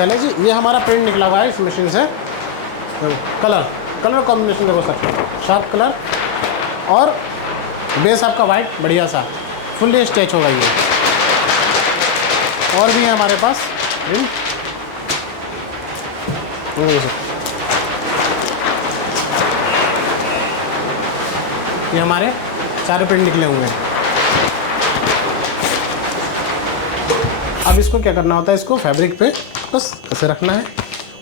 शैलेश जी, ये हमारा प्रिंट निकला हुआ है इस मशीन से। कलर कॉम्बिनेशन देखो सर, शार्प कलर और बेस आपका वाइट बढ़िया सा फुल्ली स्टेच होगा ये। और भी है हमारे पास प्रिंट, ये हमारे सारे प्रिंट निकले हुए हैं। अब इसको क्या करना होता है, इसको फैब्रिक पे बस ऐसे रखना है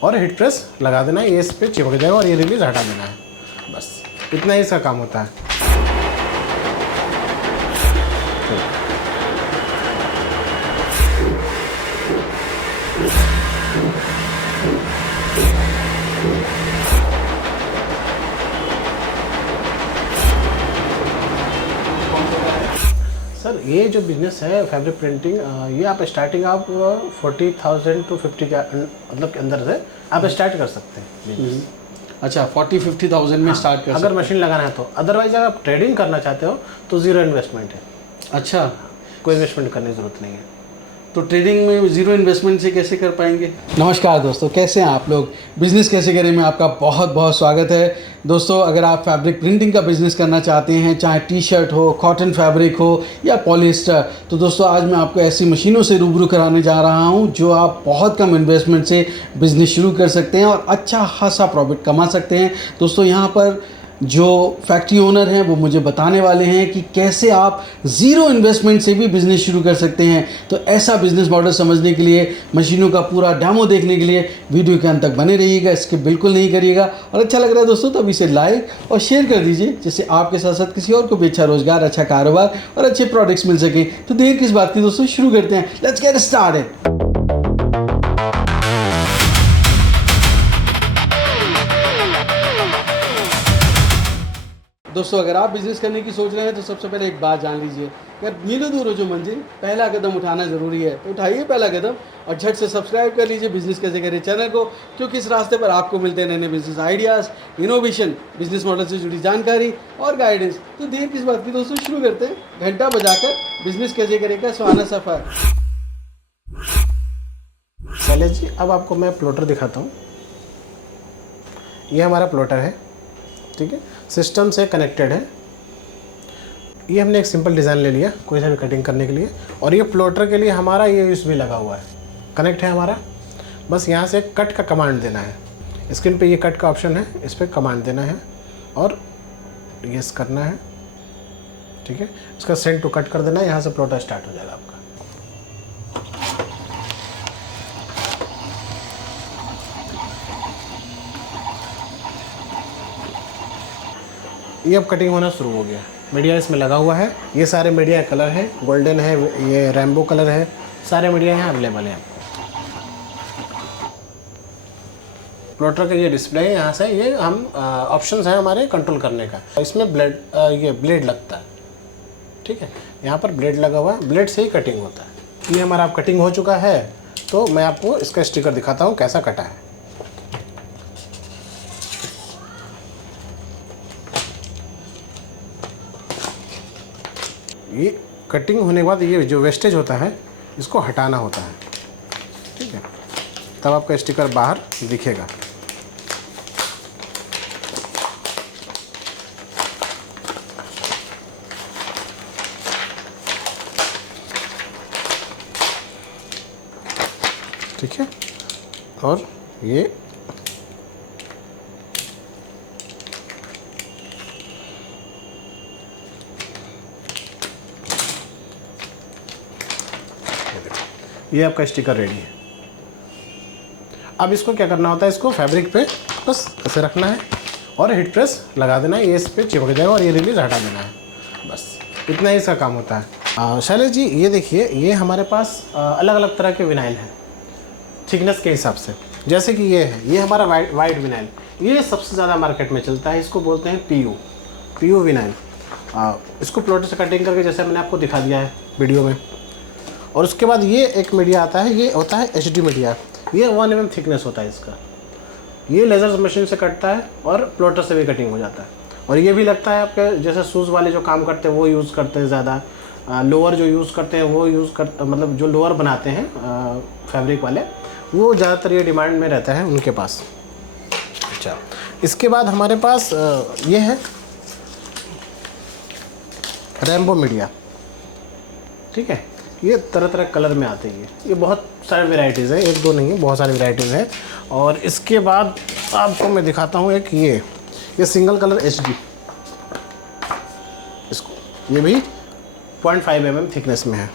और हीट प्रेस लगा देना है, ये इस पे चिपक जाएगा और ये रिलीज हटा देना है। बस इतना ही इसका काम होता है। सर ये जो बिज़नेस है फैब्रिक प्रिंटिंग, ये आप स्टार्टिंग आप 40,000 to 50 के मतलब के अंदर से आप स्टार्ट कर सकते हैं। अच्छा, 40-50,000 में स्टार्ट कर अगर मशीन लगाना है तो। अदरवाइज अगर आप ट्रेडिंग करना चाहते हो तो ज़ीरो इन्वेस्टमेंट है। अच्छा, कोई इन्वेस्टमेंट करने की ज़रूरत नहीं है। तो ट्रेडिंग में ज़ीरो इन्वेस्टमेंट से कैसे कर पाएंगे? नमस्कार दोस्तों, कैसे हैं आप लोग? बिज़नेस कैसे करें में आपका बहुत बहुत स्वागत है। दोस्तों, अगर आप फैब्रिक प्रिंटिंग का बिज़नेस करना चाहते हैं, चाहे टी शर्ट हो, कॉटन फैब्रिक हो या पॉलिएस्टर, तो दोस्तों आज मैं आपको ऐसी मशीनों से रूबरू कराने जा रहा हूं जो आप बहुत कम इन्वेस्टमेंट से बिज़नेस शुरू कर सकते हैं और अच्छा खासा प्रॉफिट कमा सकते हैं। दोस्तों, यहाँ पर जो फैक्ट्री ओनर हैं वो मुझे बताने वाले हैं कि कैसे आप ज़ीरो इन्वेस्टमेंट से भी बिज़नेस शुरू कर सकते हैं। तो ऐसा बिज़नेस मॉडल समझने के लिए, मशीनों का पूरा डेमो देखने के लिए वीडियो के अंत तक बने रहिएगा, स्किप बिल्कुल नहीं करिएगा। और अच्छा लग रहा है दोस्तों तो अभी इसे लाइक और शेयर कर दीजिए, जिससे आपके साथ साथ किसी और को भी अच्छा रोजगार, अच्छा कारोबार और अच्छे प्रोडक्ट्स मिल सकें। तो देर किस बात की दोस्तों, शुरू करते हैं। Let's get started. दोस्तों, अगर आप बिज़नेस करने की सोच रहे हैं तो सबसे पहले एक बात जान लीजिए, अगर मीलों दूर हो जो मंजिल, पहला कदम उठाना ज़रूरी है। तो उठाइए पहला कदम और झट से सब्सक्राइब कर लीजिए बिज़नेस कैसे करें चैनल को, क्योंकि इस रास्ते पर आपको मिलते हैं नए नए business ideas, innovation, business model से जुड़ी जानकारी और गाइडेंस। तो देर किस बात की दोस्तों, शुरू करते हैं घंटा बजाकर बिज़नेस कैसे करें का सुहाना सफ़र। शैलेश जी, अब आपको मैं प्लॉटर दिखाता हूँ। ये हमारा प्लॉटर है, ठीक है, सिस्टम से कनेक्टेड है। ये हमने एक सिंपल डिज़ाइन ले लिया कोई सा भी कटिंग करने के लिए, और ये प्लॉटर के लिए हमारा ये यूएसबी लगा हुआ है, कनेक्ट है हमारा। बस यहाँ से कट का कमांड देना है। स्क्रीन पे ये कट का ऑप्शन है, इस पर कमांड देना है और यस करना है, ठीक है। इसका सेंड टू कट कर देना है, यहाँ से प्लॉटर स्टार्ट हो जाएगा आपका। ये अब कटिंग होना शुरू हो गया। मीडिया इसमें लगा हुआ है, ये सारे मीडिया कलर है, गोल्डन है, ये रेनबो कलर है, सारे मीडिया यहाँ अवेलेबल है आपको। प्लॉटर का ये डिस्प्ले है, यहाँ से ये हम ऑप्शंस हैं हमारे कंट्रोल करने का। इसमें ये ब्लेड लगता है, ठीक है, यहाँ पर ब्लेड लगा हुआ है, ब्लेड से ही कटिंग होता है। ये हमारा कटिंग हो चुका है, तो मैं आपको इसका स्टिकर दिखाता हूँ कैसा कटा है। ये कटिंग होने के बाद ये जो वेस्टेज होता है इसको हटाना होता है, ठीक है, तब आपका स्टिकर बाहर दिखेगा। ठीक है, और ये आपका स्टिकर रेडी है। अब इसको क्या करना होता है, इसको फैब्रिक पे बस ऐसे रखना है और हीट प्रेस लगा देना है, ये इस पे चिपक जाएगा और ये रिलीज हटा देना है। बस इतना ही इसका काम होता है। शैलेश जी, ये देखिए, ये हमारे पास अलग अलग तरह के विनाइल हैं थिकनेस के हिसाब से। जैसे कि ये है, ये हमारा वाइट विनाइल, ये सबसे ज़्यादा मार्केट में चलता है। इसको बोलते हैं पीयू विनाइल। इसको प्लॉटर से कटिंग करके जैसे मैंने आपको दिखा दिया है वीडियो में। और उसके बाद ये एक मीडिया आता है, ये होता है HD मीडिया। ये 1 mm थिकनेस होता है इसका। ये लेज़र मशीन से कटता है और प्लॉटर से भी कटिंग हो जाता है। और ये भी लगता है आपके जैसे शूज़ वाले जो काम करते हैं वो यूज़ करते हैं ज़्यादा, लोअर जो यूज़ करते हैं वो मतलब जो लोअर बनाते हैं फैब्रिक वाले, वो ज़्यादातर ये डिमांड में रहता है उनके पास। अच्छा, इसके बाद हमारे पास ये है रेनबो मीडिया। ठीक है, ये तरह तरह कलर में आते हैं। ये बहुत सारे वेराइटीज़ है, एक दो नहीं है, बहुत सारी वेराइटीज़ है। और इसके बाद आपको मैं दिखाता हूँ एक ये सिंगल कलर HD, इसको ये भी 0.5 mm थिकनेस में है।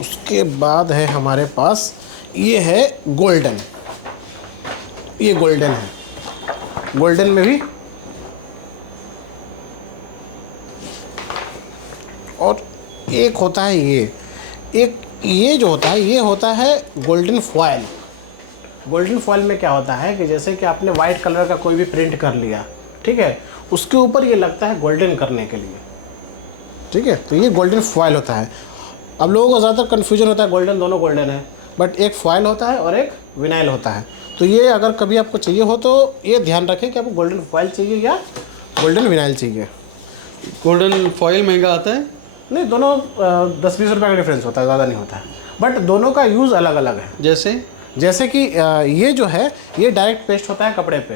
उसके बाद है हमारे पास ये है गोल्डन, ये गोल्डन है। गोल्डन में भी और एक होता है ये जो होता है ये होता है गोल्डन फॉयल। गोल्डन फॉयल में क्या होता है कि जैसे कि आपने वाइट कलर का कोई भी प्रिंट कर लिया, ठीक है, उसके ऊपर ये लगता है गोल्डन करने के लिए। ठीक है, तो ये गोल्डन फॉयल होता है। अब लोगों को ज़्यादातर कन्फ्यूजन होता है, गोल्डन दोनों गोल्डन है, बट एक फॉयल होता है और एक विनाइल होता है। तो ये अगर कभी आपको चाहिए हो तो ये ध्यान रखें कि आपको गोल्डन फॉयल चाहिए या गोल्डन विनाइल चाहिए। गोल्डन फॉयल महंगा आता है? नहीं, दोनों 10-20 रुपये का डिफरेंस होता है, ज़्यादा नहीं होता है, बट दोनों का यूज़ अलग अलग है। जैसे कि ये जो है ये डायरेक्ट पेस्ट होता है कपड़े पे।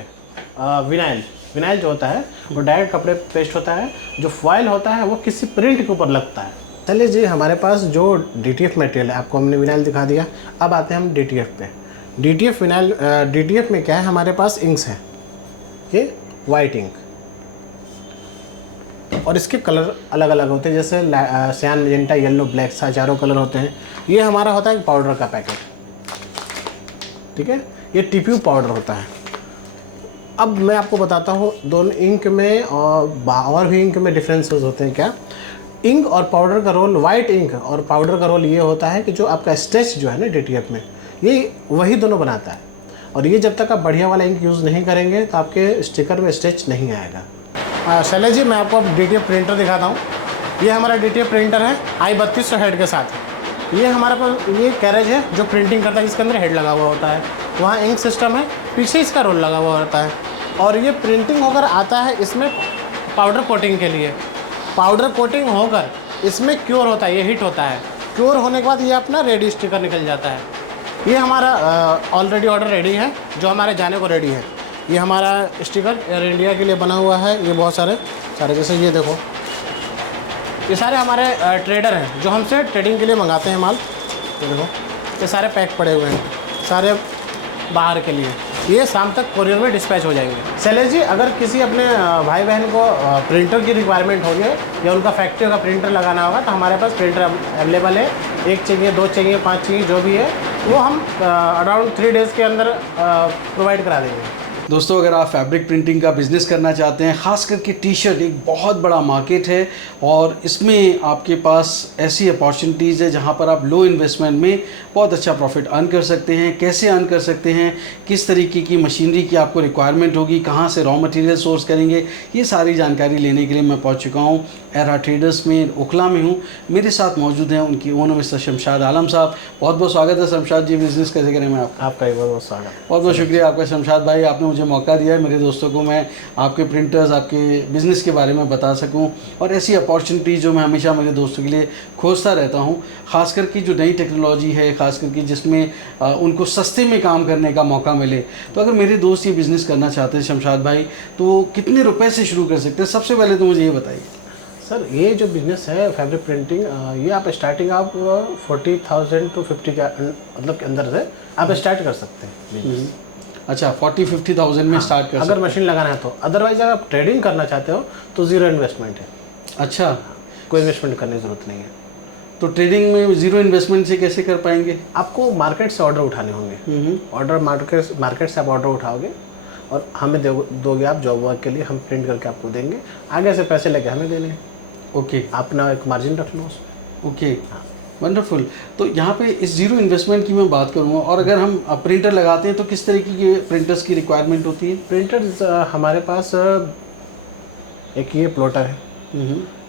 विनाइल जो होता है वो डायरेक्ट कपड़े पे पेस्ट होता है। जो फॉयल होता है वो किसी प्रिंट के ऊपर लगता है। चलिए जी, हमारे पास जो DTF मटेरियल है, आपको हमने विनाइल दिखा दिया। अब आते हैं हम DTF पे। DTF में क्या है, हमारे पास इंक्स हैं, ये वाइट इंक, और इसके कलर अलग अलग होते हैं, जैसे सियान, मेजेंटा, येलो, ब्लैक, चारों कलर होते हैं। ये हमारा होता है पाउडर का पैकेट। ठीक है, ये TPU पाउडर होता है। अब मैं आपको बताता हूँ दोनों इंक में और भी इंक में डिफरेंसेस होते हैं क्या। इंक और पाउडर का रोल, वाइट इंक और पाउडर का रोल ये होता है कि जो आपका स्टेच जो है ना DTF में, ये वही दोनों बनाता है। और ये जब तक आप बढ़िया वाला इंक यूज़ नहीं करेंगे तो आपके स्टिकर में स्टेच नहीं आएगा। शैलेश जी, मैं आपको अब DTF प्रिंटर दिखाता हूँ। ये हमारा DTF प्रिंटर है i3200 हेड के साथ। ये हमारे पास ये कैरेज है जो प्रिंटिंग करता है, इसके अंदर हेड लगा हुआ होता है, वहाँ इंक सिस्टम है, पीछे इसका रोल लगा हुआ होता है। और ये प्रिंटिंग होकर आता है इसमें पाउडर कोटिंग के लिए। पाउडर कोटिंग होकर इसमें क्योर होता है, ये हीट होता है। क्योर होने के बाद ये अपना रेडी स्टिकर निकल जाता है। ये हमारा ऑलरेडी ऑर्डर रेडी है, जो हमारे जाने को रेडी है। ये हमारा स्टिकर एयर इंडिया के लिए बना हुआ है। ये बहुत सारे जैसे ये देखो, ये सारे हमारे ट्रेडर हैं जो हमसे ट्रेडिंग के लिए मंगाते हैं माल। ये देखो, ये सारे पैक पड़े हुए हैं, सारे बाहर के लिए। ये शाम तक कोरियर में डिस्पैच हो जाएंगे। शैलेश जी, अगर किसी अपने भाई बहन को प्रिंटर की रिक्वायरमेंट होगी या उनका फैक्ट्री का प्रिंटर लगाना होगा तो हमारे पास प्रिंटर अवेलेबल है। 1 चाहिए, 2 चाहिए, 5 चाहिए, जो भी है वो हम अराउंड 3 डेज़ के अंदर प्रोवाइड करा देंगे। दोस्तों, अगर आप फैब्रिक प्रिंटिंग का बिज़नेस करना चाहते हैं, ख़ास करके टी-शर्ट एक बहुत बड़ा मार्केट है और इसमें आपके पास ऐसी अपॉर्चुनिटीज़ है जहां पर आप लो इन्वेस्टमेंट में बहुत अच्छा प्रॉफिट अर्न कर सकते हैं। कैसे अर्न कर सकते हैं, किस तरीके की मशीनरी की आपको रिक्वायरमेंट होगी, कहां से रॉ मटेरियल सोर्स करेंगे, ये सारी जानकारी लेने के लिए मैं पहुंच चुका हूं एरा ट्रेडर्स में, ओखला में हूं। मेरे साथ मौजूद हैं उनकी ओनर मिस्टर शमशाद आलम साहब। बहुत बहुत स्वागत है शमशाद जी, बिज़नेस कैसे करें मैं आपका बहुत बहुत स्वागत। बहुत बहुत शुक्रिया आपका शमशाद भाई, आपने मुझे मौका दिया है मेरे दोस्तों को मैं आपके प्रिंटर्स, आपके बिज़नेस के बारे में बता सकूं और ऐसी अपॉर्चुनिटी जो मैं हमेशा मेरे दोस्तों के लिए खोजता रहता हूं। ख़ास करके जो नई टेक्नोलॉजी है, ख़ास करके जिसमें उनको सस्ते में काम करने का मौका मिले। तो अगर मेरे दोस्त ये बिज़नेस करना चाहते हैं शमशाद भाई, तो कितने रुपए से शुरू कर सकते हैं? सबसे पहले तो मुझे ये बताइए सर। ये जो बिज़नेस है फैब्रिक प्रिंटिंग, ये आप स्टार्टिंग आप 40,000 to 50 का मतलब के अंदर से आप स्टार्ट कर सकते हैं। अच्छा, 40-50,000 में स्टार्ट कर अगर मशीन लगाना है तो। अदरवाइज अगर आप ट्रेडिंग करना चाहते हो तो ज़ीरो इन्वेस्टमेंट है। अच्छा, कोई इन्वेस्टमेंट करने की ज़रूरत नहीं है। तो ट्रेडिंग में ज़ीरो इन्वेस्टमेंट से कैसे कर पाएंगे? आपको मार्केट से ऑर्डर उठाने होंगे। ऑर्डर मार्केट से आप ऑर्डर उठाओगे और हमें दोगे आप जॉब वर्क के लिए, हम प्रिंट करके आपको देंगे। आगे से पैसे लेके हमें देने। ओके, अपना एक मार्जिन रख लो उसमें। Okay, wonderful. तो यहाँ पे इस ज़ीरो इन्वेस्टमेंट की मैं बात करूँगा, और अगर हम प्रिंटर लगाते हैं तो किस तरीके के प्रिंटर्स की रिक्वायरमेंट होती है? प्रिंटर्स हमारे पास एक ये प्लॉटर है,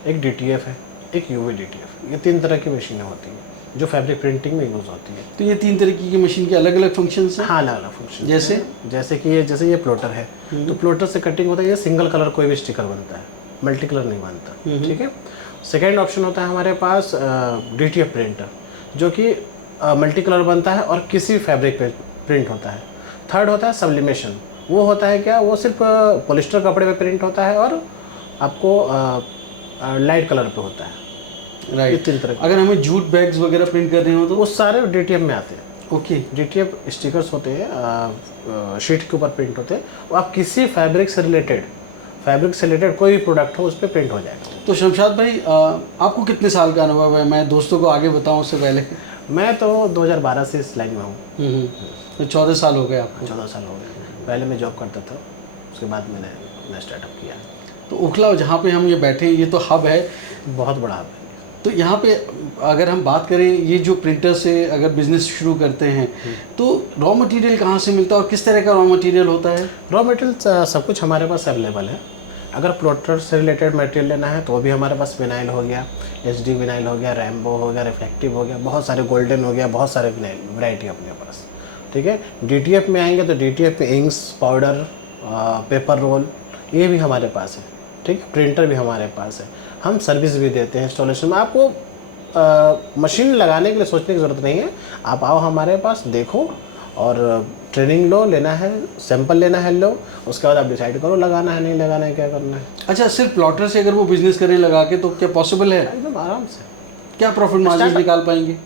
एक DTF है, एक UV DTF। ये 3 तरह की मशीनें होती हैं जो फैब्रिक प्रिंटिंग में यूज़ होती है। तो ये 3 तरीके की मशीन के अलग अलग फंक्शंस हैं? हाँ, अलग अलग फंक्शन। जैसे ये प्लॉटर है, तो प्लॉटर से कटिंग होता है, ये सिंगल कलर कोई भी स्टिकर बनता है, मल्टी कलर नहीं बनता। ठीक है। सेकेंड ऑप्शन होता है हमारे पास DTF प्रिंटर, जो कि मल्टी कलर बनता है और किसी फैब्रिक पे प्रिंट होता है। थर्ड होता है सब्लिमेशन, वो होता है क्या, वो सिर्फ पॉलिस्टर कपड़े पे प्रिंट होता है और आपको लाइट कलर पे होता है। ये राइट। 3 तरह के। अगर हमें जूट बैग्स वगैरह प्रिंट करने हो तो वो सारे DTF में आते हैं। ओके। DTF स्टिकर्स होते हैं, शीट के ऊपर प्रिंट होते हैं, वो आप किसी फैब्रिक से रिलेटेड कोई भी प्रोडक्ट हो उस पर प्रिंट हो जाएगा। तो शमशाद भाई आपको कितने साल का अनुभव है? मैं दोस्तों को आगे बताऊं उससे पहले। मैं तो 2012 से इस लाइन में हूँ। तो 14 साल हो गए आपको। 14 साल हो गए। पहले मैं जॉब करता था, उसके बाद मैंने अपना स्टार्टअप किया। तो उखला जहाँ पे हम ये बैठे हैं ये तो हब है, बहुत बड़ा हब है। तो यहाँ पे अगर हम बात करें ये जो प्रिंटर से अगर बिजनेस शुरू करते हैं तो रॉ मटेरियल कहाँ से मिलता है और किस तरह का रॉ मटेरियल होता है? रॉ मटेरियल सब कुछ हमारे पास अवेलेबल है। अगर प्लॉटर से रिलेटेड मटेरियल लेना है तो भी हमारे पास विनाइल हो गया, HD विनाइल हो गया, रैम्बो हो गया, रिफ्लेक्टिव हो गया, बहुत सारे गोल्डन हो गया, बहुत सारे विनाइल वैरायटी अपने पास। ठीक है। DTF में आएंगे तो DTF में इंक्स, पाउडर, पेपर रोल, ये भी हमारे पास है। ठीक है। प्रिंटर भी हमारे पास है। हम सर्विस भी देते हैं इंस्टॉलेशन में। आपको मशीन लगाने के लिए सोचने की ज़रूरत नहीं है। आप आओ हमारे पास, देखो और ट्रेनिंग लो, लेना है सैंपल लेना है लो, उसके बाद आप डिसाइड करो लगाना है नहीं लगाना है, क्या करना है। अच्छा, सिर्फ प्लॉटर से अगर वो बिजनेस करें लगा के तो क्या पॉसिबल है? एकदम आराम से। क्या प्रॉफिट मार्जिन निकाल पाएंगे?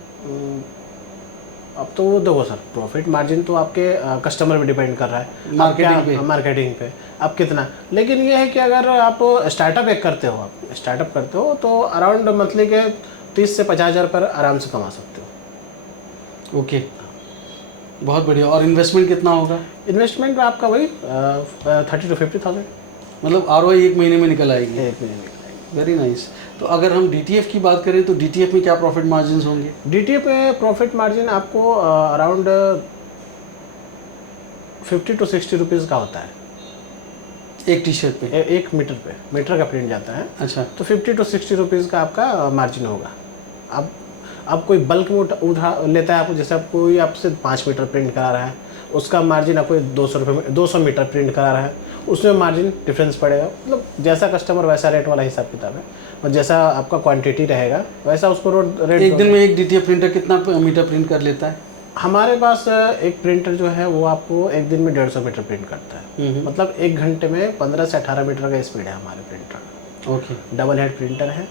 अब तो देखो सर, प्रॉफिट मार्जिन तो आपके कस्टमर पे डिपेंड कर रहा है, मार्केटिंग पे आप कितना। लेकिन ये है कि अगर आप स्टार्टअप करते हो तो अराउंड मंथली के 30 से 50 हज़ार पर आराम से कमा सकते हो। ओके, बहुत बढ़िया। और इन्वेस्टमेंट कितना होगा? इन्वेस्टमेंट आपका वही 30 to 50,000 मतलब ROI 1 महीने में निकल आएगी? 1 महीने में। Very nice. तो अगर हम DTF की बात करें तो DTF में क्या प्रॉफिट मार्जिन होंगे? DTF में प्रॉफिट मार्जिन आपको अराउंड 50 to 60 रुपीज़ का होता है एक टी-शर्ट पे? एक मीटर का प्रिंट जाता है। अच्छा। तो 50 to 60 रुपीज़ का आपका मार्जिन होगा। अब कोई बल्क में उठा लेता है आपको, जैसे आप कोई आपसे 5 मीटर प्रिंट करा रहा है, उसका मार्जिन आपको 200 रुपये में 200 मीटर प्रिंट करा रहा है, उसमें मार्जिन डिफरेंस पड़ेगा। मतलब जैसा कस्टमर वैसा रेट वाला हिसाब किताब है, और जैसा आपका क्वांटिटी रहेगा वैसा उसको रेट। एक दिन में एक DTF प्रिंटर कितना मीटर प्रिंट कर लेता है? हमारे पास एक प्रिंटर जो है वो आपको एक दिन में 150 मीटर प्रिंट करता है। मतलब 1 घंटे में 15 से 18 मीटर का स्पीड है हमारे printer. Okay. Double head printer है,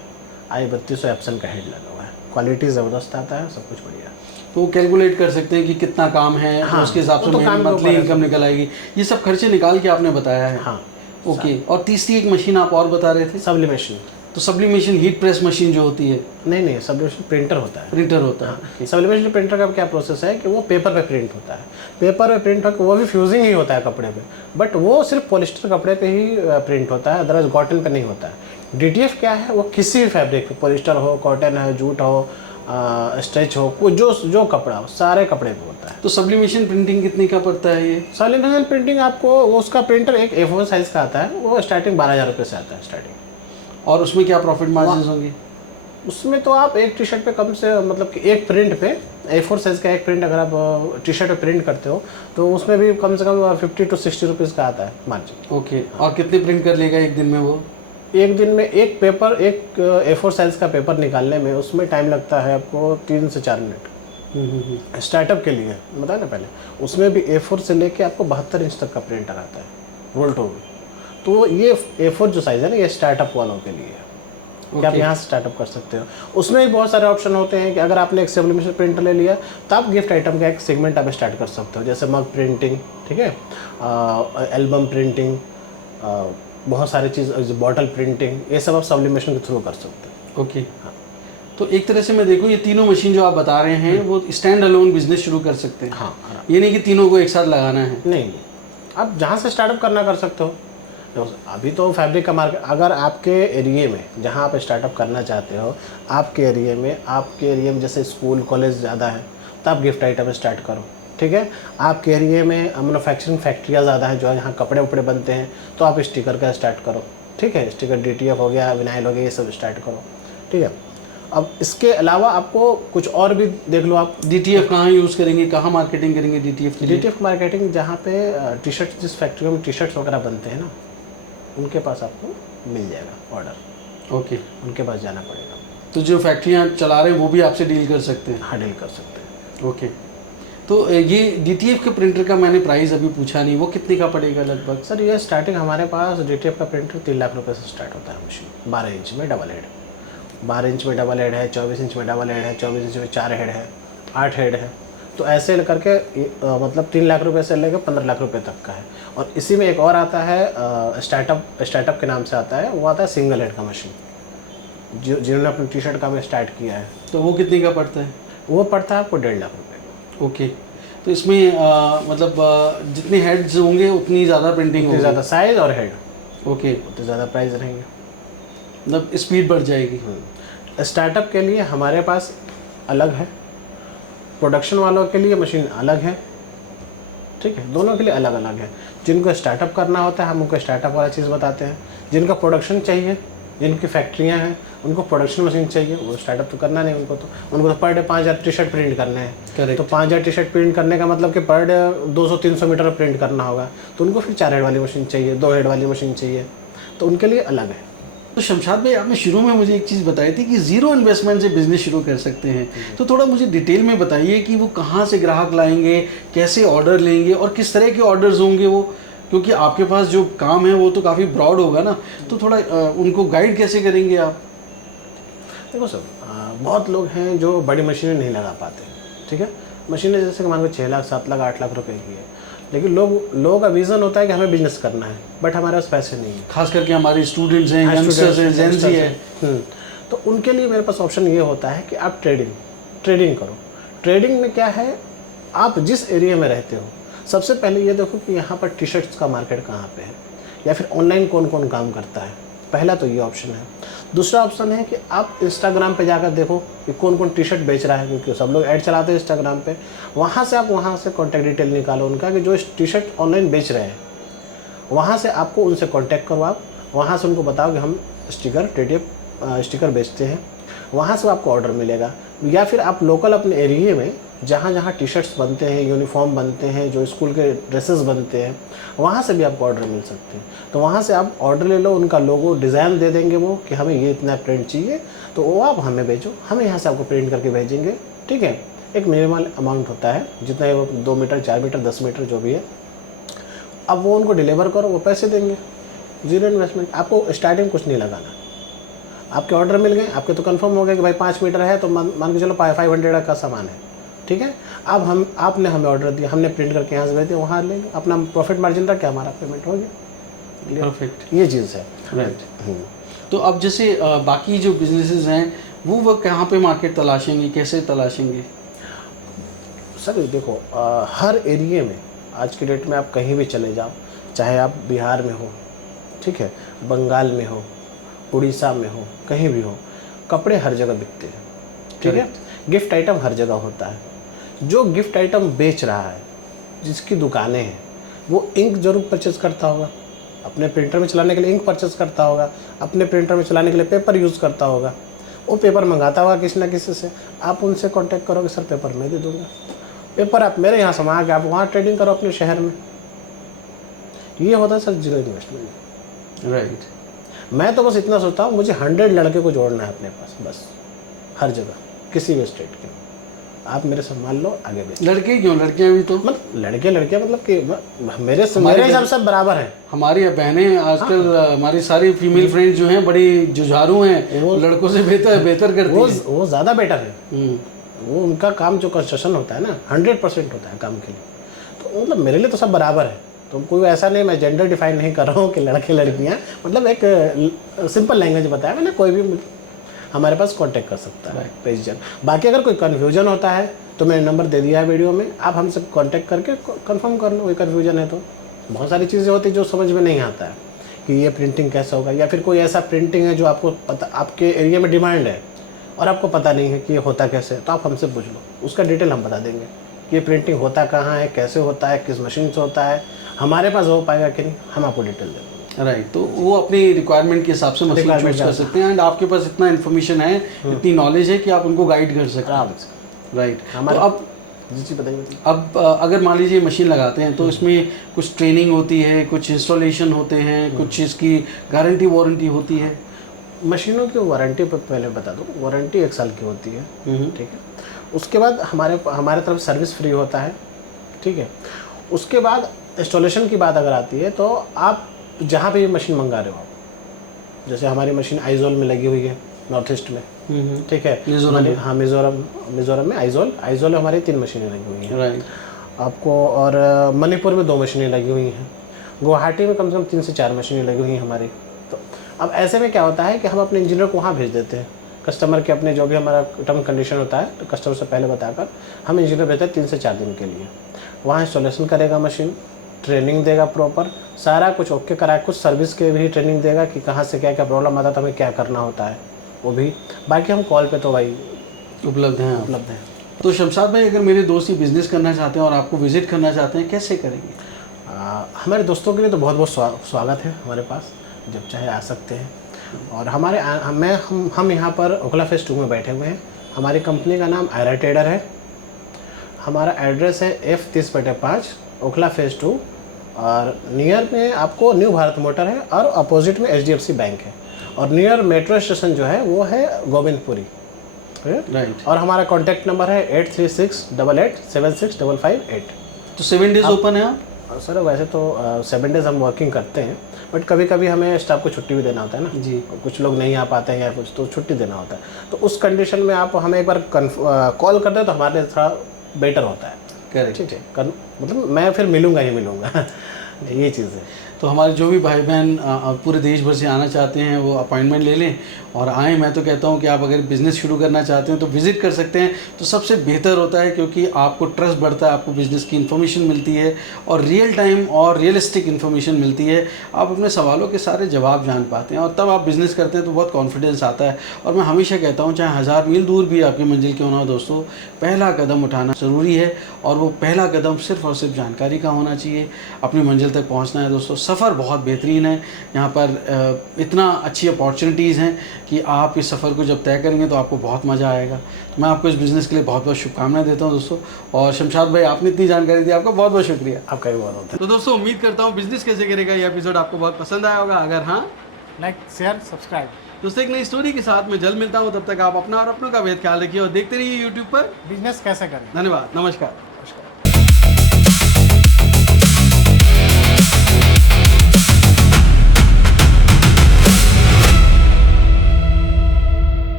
i3200 एप्सन का हेड लगा हुआ है, क्वालिटी ज़बरदस्त आता है, सब कुछ बढ़िया। तो वो कैलकुलेट कर सकते हैं कि कितना काम है, हाँ, उसके हिसाब से तो मंथली इनकम निकल आएगी। ये सब खर्चे निकाल के आपने बताया है? हाँ। ओके। और तीसरी एक मशीन आप और बता रहे थे? सब्लिमेशन। तो सब्लिमेशन हीट प्रेस मशीन जो होती है? नहीं, सब्लिमेशन प्रिंटर होता है। प्रिंटर होता है। सब्लिमेशन प्रिंटर का क्या प्रोसेस है कि वो पेपर पे प्रिंट होता है। पेपर पे प्रिंट होकर वो भी फ्यूजिंग ही होता है कपड़े पे, बट वो सिर्फ पॉलिस्टर कपड़े पे ही प्रिंट होता है, अदरवाइज कॉटन पे नहीं होता है। DTF क्या है, वो किसी भी फैब्रिक पे, पॉलिस्टर हो, कॉटन है, जूट हो, स्ट्रेच हो, कोई जो कपड़ा हो, सारे कपड़े पे होता है। तो सब्लिमेशन प्रिंटिंग कितने का पड़ता है ये? सब्लिमेशन प्रिंटिंग आपको उसका प्रिंटर एक A4 साइज़ का आता है, वो स्टार्टिंग 12,000 रुपये से आता है स्टार्टिंग। और उसमें क्या प्रॉफिट मार्जिन होंगे? उसमें तो आप एक टी-शर्ट पे कम से मतलब कि एक प्रिंट पे A4 साइज़ का एक प्रिंट अगर आप टी-शर्ट पे प्रिंट करते हो तो उसमें भी कम से कम 50 to 60 रुपीज़ का आता है मार्जिन। ओके। और कितने प्रिंट कर लेगा एक दिन में वो? एक दिन में एक A4 साइज़ का पेपर निकालने में उसमें टाइम लगता है आपको 3 से 4 मिनट। स्टार्टअप के लिए बताया ना पहले, उसमें भी A4 से लेके आपको 72 इंच तक का प्रिंटर आता है, रोल टू रोल। तो ये A4 जो साइज़ है ना, ये स्टार्टअप वालों के लिए है कि आप यहाँ से स्टार्टअप कर सकते हो। उसमें भी बहुत सारे ऑप्शन होते हैं कि अगर आपने एक सब्लिमेशन प्रिंटर ले लिया तो आप गिफ्ट आइटम का एक सेगमेंट आप स्टार्ट कर सकते हो, जैसे मग प्रिंटिंग, ठीक है, एल्बम प्रिंटिंग, बहुत सारी चीज़, बॉटल प्रिंटिंग, ये सब आप सब्लिमेशन के थ्रू कर सकते हो। ओके। हाँ। तो एक तरह से मैं देखूँ ये तीनों मशीन जो आप बता रहे हैं वो स्टैंड अलोन बिजनेस शुरू कर सकते हैं? हाँ। ये नहीं कि तीनों को एक साथ लगाना है? नहीं, आप जहाँ से स्टार्टअप करना कर सकते हो। अभी तो फैब्रिक का मार्केट, अगर आपके एरिया में जहाँ आप स्टार्टअप करना चाहते हो, आपके एरिया में जैसे स्कूल कॉलेज ज़्यादा है तो आप गिफ्ट आइटम स्टार्ट करो, ठीक है। आपके एरिया में मैन्युफैक्चरिंग फैक्ट्रियाँ ज़्यादा हैं जो यहाँ कपड़े उपड़े बनते हैं, तो आप स्टिकर का स्टार्ट करो, ठीक है। स्टिकर DTF हो गया, विनाइल हो गया, ये सब स्टार्ट करो, ठीक है। अब इसके अलावा आपको कुछ और भी देख लो। आप DTF कहाँ यूज़ करेंगे, कहाँ मार्केटिंग करेंगे DTF की? DTF मार्केटिंग जहाँ पे टी-शर्ट, जिस फैक्ट्री में टी-शर्ट्स वगैरह बनते हैं ना, उनके पास आपको मिल जाएगा ऑर्डर। ओके। उनके पास जाना पड़ेगा। तो जो फैक्ट्रियाँ चला रहे हैं वो भी आपसे डील कर सकते हैं? हाँ, डील कर सकते हैं। ओके। तो ये DTF के प्रिंटर का मैंने प्राइस अभी पूछा नहीं, वो कितने का पड़ेगा लगभग? सर ये स्टार्टिंग हमारे पास DTF का प्रिंटर 3 लाख रुपए से स्टार्ट होता है मशीन। 12 इंच में डबल हेड, 12 इंच में डबल हेड है, 24 इंच में डबल हेड है, 24 इंच में 4 हेड है, 8 हेड है। तो ऐसे करके मतलब 3 लाख रुपए से लेकर 15 लाख रुपए तक का है। और इसी में एक और आता है स्टार्टअप के नाम से आता है, वो आता है सिंगल हेड का मशीन, जिन्होंने अपनी टी-शर्ट का स्टार्ट किया है। तो वो कितने का पड़ता है? वो पड़ता है आपको 1.5 लाख रुपए का। ओके। तो इसमें मतलब जितने हेड्स होंगे उतनी ज़्यादा प्रिंटिंग उतनी होगी? ज़्यादा साइज़ और हेड, ओके। उतनी ज़्यादा प्राइस रहेंगे, मतलब स्पीड बढ़ जाएगी। स्टार्टअप के लिए हमारे पास अलग है, प्रोडक्शन वालों के लिए मशीन अलग है, ठीक है, दोनों के लिए अलग अलग है। जिनको स्टार्टअप करना होता है हम उनको स्टार्टअप वाला चीज़ बताते हैं, जिनका प्रोडक्शन चाहिए, जिनकी फैक्ट्रियां हैं उनको प्रोडक्शन मशीन चाहिए, वो स्टार्टअप तो करना नहीं, उनको तो पर डे 5000 टी-शर्ट प्रिंट करने हैं। Correct. तो 5000 टी-शर्ट प्रिंट करने का मतलब कि पर डे 200-300 मीटर प्रिंट करना होगा, तो उनको फिर 4 हेड वाली मशीन चाहिए, 2 हेड वाली मशीन चाहिए, तो उनके लिए अलग है। तो शमशाद भाई, आपने शुरू में मुझे एक चीज़ बताई थी कि ज़ीरो इन्वेस्टमेंट से बिजनेस शुरू कर सकते हैं, तो थोड़ा मुझे डिटेल में बताइए कि वो कहाँ से ग्राहक लाएंगे, कैसे ऑर्डर लेंगे और किस तरह के ऑर्डर्स होंगे वो, क्योंकि आपके पास जो काम है वो तो काफ़ी ब्रॉड होगा ना, तो थोड़ा उनको गाइड कैसे करेंगे आप? देखो सर, बहुत लोग हैं जो बड़ी मशीनें नहीं लगा पाते, ठीक है, मशीनें जैसे कि मान लो 6 लाख 7 लाख 8 लाख रुपए की है, लेकिन लोगों का विज़न होता है कि हमें बिजनेस करना है, बट हमारे पास पैसे नहीं है। खास करके हमारे स्टूडेंट्स हैं, यंगस्टर्स हैं, जेन ज़ी है। तो उनके लिए मेरे पास ऑप्शन ये होता है कि आप ट्रेडिंग करो। ट्रेडिंग में क्या है, आप जिस एरिया में रहते हो, सबसे पहले ये देखो कि यहाँ पर टी-शर्ट्स का मार्केट कहाँ पे है, या फिर ऑनलाइन कौन कौन काम करता है। पहला तो ये ऑप्शन है। दूसरा ऑप्शन है कि आप इंस्टाग्राम पे जाकर देखो कि कौन कौन टी-शर्ट बेच रहा है, क्योंकि सब लोग ऐड चलाते हैं इंस्टाग्राम पे। वहाँ से आप वहाँ से कॉन्टैक्ट डिटेल निकालो उनका कि जो टी-शर्ट ऑनलाइन बेच रहे हैं, वहाँ से आपको उनसे कॉन्टैक्ट करो, आप वहाँ से उनको बताओ कि हम स्टिकर बेचते हैं, वहाँ से आपको ऑर्डर मिलेगा। या फिर आप लोकल अपने एरिया में जहाँ जहाँ टी-शर्ट्स बनते हैं, यूनिफॉर्म बनते हैं, जो स्कूल के ड्रेसेस बनते हैं, वहाँ से भी आपको ऑर्डर मिल सकते हैं। तो वहाँ से आप ऑर्डर ले लो, उनका लोगो डिज़ाइन दे देंगे वो कि हमें ये इतना प्रिंट चाहिए, तो वो आप हमें भेजो, हमें यहाँ से आपको प्रिंट करके भेजेंगे, ठीक है। एक मिनिमल अमाउंट होता है, जितना वो 2 मीटर 4 मीटर 10 मीटर जो भी है, अब वो उनको डिलीवर करो, वो पैसे देंगे। ज़ीरो इन्वेस्टमेंट, आपको स्टार्टिंग कुछ नहीं लगाना। आपके ऑर्डर मिल गए, आपके तो कंफर्म हो गया कि भाई 5 मीटर है, तो मान के चलो 500 का सामान है, ठीक है। अब आपने हमें ऑर्डर दिया, हमने प्रिंट करके यहाँ से भेज दिया, वहाँ ले लो, अपना प्रॉफिट मार्जिन रख के हमारा पेमेंट हो गया। परफेक्ट, ये चीज़ है। राइट। तो अब जैसे बाकी जो बिजनेसेस हैं वो कहाँ पे मार्केट तलाशेंगे, कैसे तलाशेंगे? सर देखो, हर एरिया में आज की डेट में आप कहीं भी चले जाओ, चाहे आप बिहार में हो, ठीक है, बंगाल में हो, उड़ीसा में हो, कहीं भी हो, कपड़े हर जगह बिकते हैं, ठीक है। गिफ्ट आइटम हर जगह होता है। जो गिफ्ट आइटम बेच रहा है, जिसकी दुकानें हैं, वो इंक जरूर परचेज़ करता होगा, अपने प्रिंटर में चलाने के लिए इंक परचेज़ करता होगा, अपने प्रिंटर में चलाने के लिए पेपर यूज़ करता होगा, वो पेपर मंगाता होगा किसी ना किसी से। आप उनसे कांटेक्ट करोगे, सर पेपर मैं दे दूँगा, पेपर आप मेरे यहाँ से मंगा के आप वहाँ ट्रेडिंग करो अपने शहर में। ये होता है सर जीरो इन्वेस्टमेंट। राइट। मैं तो बस इतना सोचता हूँ, मुझे 100 लड़के को जोड़ना है अपने पास, बस हर जगह, किसी भी स्टेट के। आप मेरे से मान लो, आगे बेच। लड़के क्यों, लड़कियाँ भी तो, मतलब लड़के मतलब कि मेरे हिसाब से बराबर हैं। हमारी बहनें आजकल, हमारी सारी फीमेल फ्रेंड्स जो हैं बड़ी जुझारू हैं, वो लड़कों से बेहतर करती हैं। वो ज़्यादा बेटर है। वो उनका काम जो कंस्ट्रक्शन होता है ना, 100% होता है काम के लिए। तो मतलब मेरे लिए तो सब बराबर है। तो कोई ऐसा नहीं, मैं जेंडर डिफाइन नहीं कर रहा हूँ कि लड़के लड़कियाँ, मतलब एक सिंपल लैंग्वेज बताया मैंने, कोई भी हमारे पास कांटेक्ट कर सकता है पेजन। बाकी अगर कोई कन्फ्यूजन होता है तो मैंने नंबर दे दिया है वीडियो में, आप हमसे कांटेक्ट करके कंफर्म कर लो। कोई कन्फ्यूजन है तो बहुत सारी चीज़ें होती है जो समझ में नहीं आता है कि ये प्रिंटिंग कैसा होगा, या फिर कोई ऐसा प्रिंटिंग है जो आपको पता, आपके एरिया में डिमांड है और आपको पता नहीं है कि ये होता कैसे, तो आप हमसे पूछ लो, उसका डिटेल हम बता देंगे कि ये प्रिंटिंग होता कहाँ है, कैसे होता है, किस मशीन से होता है, हमारे पास हो पाएगा कि नहीं, हम आपको डिटेल देंगे। राइट। तो वो अपनी रिक्वायरमेंट के हिसाब से मशीन चूज कर सकते हैं, एंड आपके पास इतना इन्फॉर्मेशन है, इतनी नॉलेज है कि आप उनको गाइड कर सकते हैं। राइट। तो अब जी बताइए। अब अगर मान लीजिए मशीन लगाते हैं तो इसमें कुछ ट्रेनिंग होती है, कुछ इंस्टॉलेशन होते हैं, कुछ इसकी गारंटी वारंटी होती है? मशीनों की वारंटी पर पहले बता दूँ, वारंटी 1 साल की होती है, ठीक है। उसके बाद हमारे तरफ सर्विस फ्री होता है, ठीक है। उसके बाद इंस्टॉलेशन की बात अगर आती है तो आप जहाँ पे ये मशीन मंगा रहे हो आप, जैसे हमारी मशीन आइजोल में लगी हुई है नॉर्थ ईस्ट में, ठीक है। हाँ, मिज़ोरम में आइजोल हमारी 3 मशीनें लगी हुई हैं, राइट। आपको, और मणिपुर में 2 मशीनें लगी हुई हैं, गुवाहाटी में कम से कम 3 से 4 मशीनें लगी हुई हैं हमारी। तो अब ऐसे में क्या होता है कि हम अपने इंजीनियर को वहाँ भेज देते हैं, कस्टमर के अपने जो भी हमारा टर्म कंडीशन होता है तो कस्टमर से पहले बताकर हम इंजीनियर भेजते हैं 3 से 4 दिन के लिए। वहाँ इंस्टॉलेशन करेगा, मशीन ट्रेनिंग देगा प्रॉपर, सारा कुछ ओके कराए, कुछ सर्विस के भी ट्रेनिंग देगा कि कहाँ से क्या क्या प्रॉब्लम आता है तो हमें क्या करना होता है वो भी। बाकी हम कॉल पे तो भाई उपलब्ध हैं। तो शमशाद भाई, अगर मेरे दोस्त ही बिज़नेस करना चाहते हैं और आपको विज़िट करना चाहते हैं, कैसे करेंगे? हमारे दोस्तों के लिए तो बहुत बहुत स्वागत है हमारे पास, जब चाहे आ सकते हैं। और हम यहाँ पर ओखला फेज़ 2 में बैठे हुए हैं। हमारी कंपनी का नाम आयरा ट्रेडर है। हमारा एड्रेस है F30/5 ओखला फेज़ 2, और नियर में आपको न्यू भारत मोटर है और अपोजिट में HDFC बैंक है, और नियर मेट्रो स्टेशन जो है वो है गोविंदपुरी, राइट। और हमारा कॉन्टैक्ट नंबर है 8368876558। तो 7 डेज ओपन है आप? सर वैसे तो 7 डेज़ हम वर्किंग करते हैं, बट कभी कभी हमें स्टाफ को छुट्टी भी देना होता है ना जी। कुछ लोग नहीं आ पाते हैं या कुछ, तो छुट्टी देना होता है। तो उस कंडीशन में आप हमें एक बार कॉल कर दें तो हमारे लिए थोड़ा बेटर होता है। करेक्ट। ठीक है, मतलब मैं फिर मिलूँगा ही मिलूँगा ये चीज़ है। तो हमारे जो भी भाई बहन पूरे देश भर से आना चाहते हैं वो अपॉइंटमेंट ले लें और आएँ। मैं तो कहता हूँ कि आप अगर बिज़नेस शुरू करना चाहते हैं तो विज़िट कर सकते हैं, तो सबसे बेहतर होता है, क्योंकि आपको ट्रस्ट बढ़ता है, आपको बिज़नेस की इन्फॉर्मेशन मिलती है और रियल टाइम और रियलिस्टिक इन्फॉर्मेशन मिलती है। आप अपने सवालों के सारे जवाब जान पाते हैं और तब आप बिज़नेस करते हैं तो बहुत कॉन्फिडेंस आता है। और मैं हमेशा कहता हूँ, चाहे 1000 मील दूर भी आपकी मंजिल क्यों ना हो दोस्तों, पहला कदम उठाना ज़रूरी है, और वो पहला कदम सिर्फ और सिर्फ जानकारी का होना चाहिए। अपनी मंजिल तक पहुँचना है दोस्तों। सफ़र बहुत बेहतरीन है, यहाँ पर इतना अच्छी अपॉर्चुनिटीज़ हैं कि आप इस सफ़र को जब तय करेंगे तो आपको बहुत मज़ा आएगा। तो मैं आपको इस बिज़नेस के लिए बहुत बहुत शुभकामनाएं देता हूं दोस्तों। और शमशाद भाई, आपने इतनी जानकारी दी, आपका बहुत बहुत शुक्रिया। आपका भी बहुत होता है। तो दोस्तों, उम्मीद करता हूँ बिज़नेस कैसे करेगा ये एपिसोड आपको बहुत पसंद आया होगा। अगर हाँ, लाइक शेयर सब्सक्राइब। दोस्तों, एक नई स्टोरी के साथ मैं जल्द मिलता हूँ। तब तक आप अपना और अपनों का बेहद ख्याल रखिए और देखते रहिए यूट्यूब पर बिजनेस कैसे करें। धन्यवाद, नमस्कार।